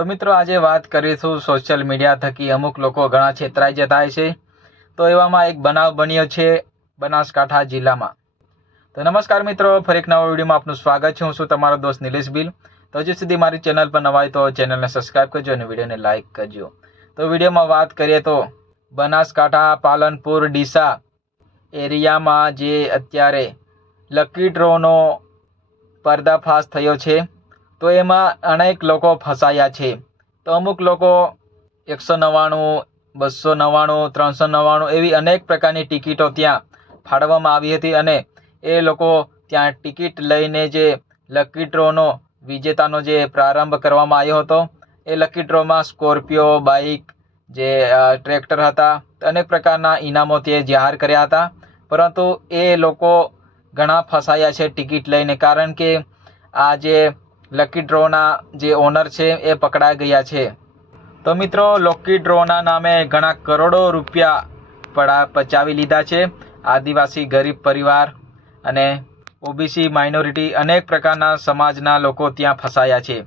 તો મિત્રો આજે વાત કરીશું સોશિયલ મીડિયા થકી અમુક લોકો ઘણા છેતરાઈ જતા છે. તો એવામાં એક બનાવ બન્યો છે બનાસકાંઠા જિલ્લામાં. તો નમસ્કાર મિત્રો, ફરી એક નવા વિડીયોમાં આપનું સ્વાગત છે. હું છું તમારો દોસ્ત નિલેશ બિલ. તો હજુ સુધી મારી ચેનલ પર નવા તો ચેનલને સબસ્ક્રાઈબ કરજો અને વિડીયોને લાઇક કરજો. તો વિડીયોમાં વાત કરીએ તો બનાસકાંઠા, પાલનપુર, ડીસા એરિયામાં જે અત્યારે લકી ડ્રોનો પર્દાફાશ થયો છે. તો એમાં અનેક લોકો ફસાયા છે. તો અમુક લોકો એકસો નવ્વાણું, બસો નવ્વાણું, ત્રણસો નવ્વાણું એવી અનેક પ્રકારની ટિકિટો ત્યાં ફાળવવામાં આવી હતી અને એ લોકો ત્યાં ટિકિટ લઈને જે લકી ડ્રોનો વિજેતાનો જે પ્રારંભ કરવામાં આવ્યો હતો, એ લકી ડ્રોમાં સ્કોર્પિયો, બાઇક, જે ટ્રેક્ટર હતા, અનેક પ્રકારના ઇનામો તે જાહેર કર્યા હતા. પરંતુ એ લોકો ઘણા ફસાયા છે ટિકિટ લઈને, કારણ કે આ જે લકી ડ્રોના જે ઓનર છે, એ પકડાઈ ગયા છે. તો મિત્રો લકી ડ્રોના નામે ઘણા કરોડો રૂપિયા પડા પચાવી લીધા છે. આદિવાસી ગરીબ પરિવાર અને ઓબીસી માઇનોરિટી અનેક પ્રકારના સમાજના લોકો ત્યાં ફસાયા છે.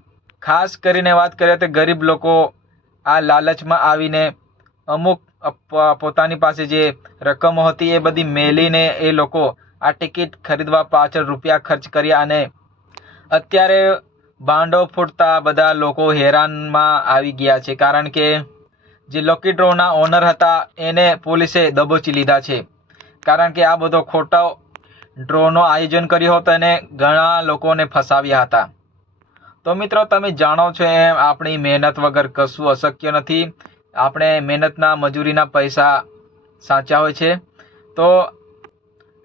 ખાસ કરીને વાત કરીએ તો ગરીબ લોકો આ લાલચમાં આવીને અમુક પોતાની પાસે જે રકમો હતી, એ બધી મેલીને એ લોકો આ ટિકિટ ખરીદવા પાછળ રૂપિયા ખર્ચ કર્યા અને અત્યારે ભાંડો ફૂટતા બધા લોકો હેરાનમાં આવી ગયા છે, કારણ કે જે લોકી ડ્રોના ઓનર હતા, એને પોલીસે દબોચી લીધા છે. કારણ કે આ બધો ખોટો ડ્રોનો આયોજન કર્યો હતો અને ઘણા લોકોને ફસાવ્યા હતા. તો મિત્રો, તમે જાણો છો એમ, આપણી મહેનત વગર કશું અશક્ય નથી. આપણે મહેનતના મજૂરીના પૈસા સાચા હોય છે. તો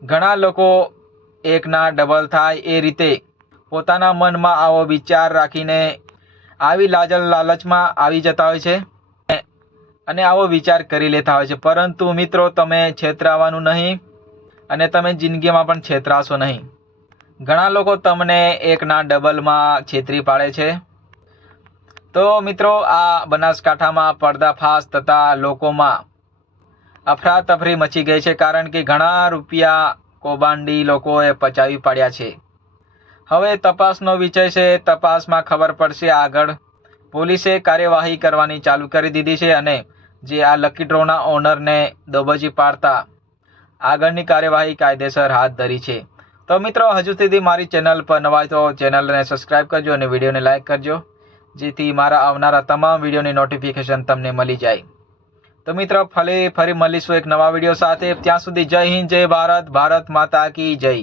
ઘણા લોકો એકના ડબલ થાય એ રીતે પોતાના મનમાં આવો વિચાર રાખીને આવી લાજલ લાલચમાં આવી જતા હોય છે અને આવો વિચાર કરી લેતા હોય છે. પરંતુ મિત્રો, તમે છેતરાવાનું નહીં અને તમે જિંદગીમાં પણ છેતરાશો નહીં. ઘણા લોકો તમને એકના ડબલમાં છેતરી પાડે છે. તો મિત્રો, આ બનાસકાંઠામાં પર્દાફાશ થતા લોકોમાં અફરાતફરી મચી ગઈ છે કારણ કે ઘણા રૂપિયા કૌભાંડી લોકોએ પચાવી પાડ્યા છે. હવે તપાસનો વિષય છે, તપાસમાં ખબર પડશે આગળ. પોલીસે કાર્યવાહી કરવાની ચાલુ કરી દીધી છે અને જે આ લકી ડ્રોના ઓનરને દબોચી પાડતા આગળની કાર્યવાહી કાયદેસર હાથ ધરી છે. તો મિત્રો, હજુ સુધી મારી ચેનલ પર નવા તો ચેનલને સબસ્ક્રાઈબ કરજો અને વિડીયોને લાઇક કરજો, જેથી મારા આવનારા તમામ વિડીયોની નોટિફિકેશન તમને મળી જાય. તો મિત્રો ફરી ફરી મળીશું એક નવા વીડિયો સાથે. ત્યાં સુધી જય હિન્દ, જય ભારત ભારત માતા કી જય.